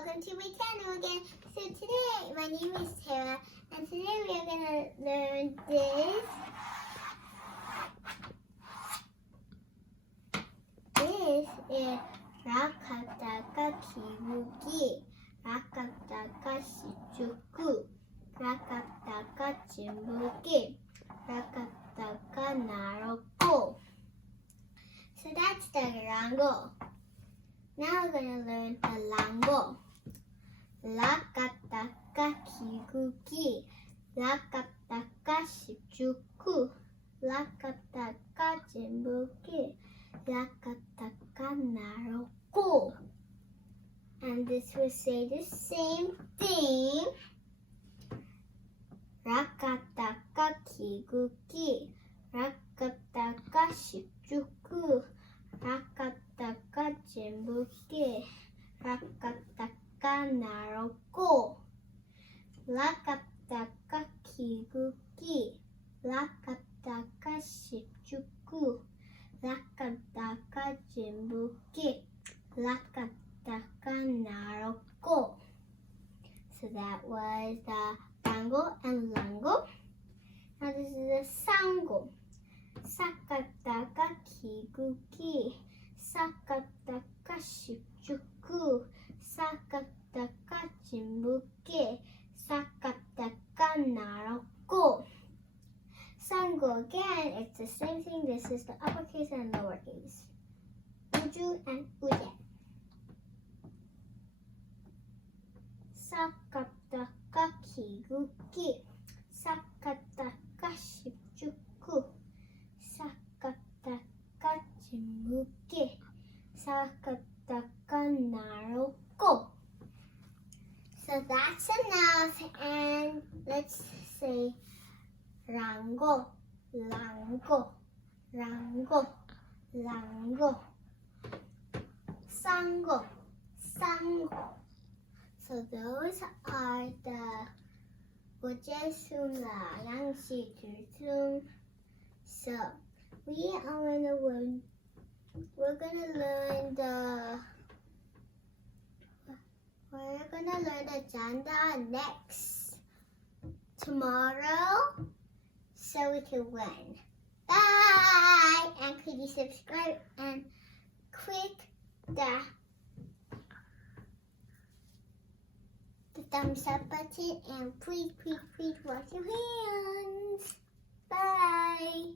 welcome to my channel again. So today, my name is Tara, and today we are going to learn this. This is Rakataka Kibuki, Rakataka Shijuku, Rakataka Chimbuki, Rakataka Naroko. So that's the rango. Now we're going to learn the lango. Rakataka Kiguki, Rakataka Shijuku, Rakataka Jimbuki, Rakataka Naroko. And this will say the same thing. Rakataka Kiguki, Rakataka Shijuku, Rakataka Jimbuki, Rakataka Naroko. Rakataka Kiguki, Rakataka Shijuku, Rakataka Jimbuki, Rakataka Naroko. So that was the tango and lango. Now this is the sango. Sakataka Kiguki, Sakataka Shijuku, Sakataka Jimbuki, Sakataka Naroko. Sango again, it's the same thing. This is the uppercase and lowercase. Uju and uje. Sakataka Kiguki, Sakataka Shijuku, Sakataka Jimbuki, Sakataka Naroko. So that's enough, and let's say rango, lango, rango, lango, sango, sango. So those are the 我结束了杨戏之中. So we're gonna learn the janda next tomorrow, so we can win. Bye! And could you subscribe and click the thumbs up button, and please wash your hands. Bye!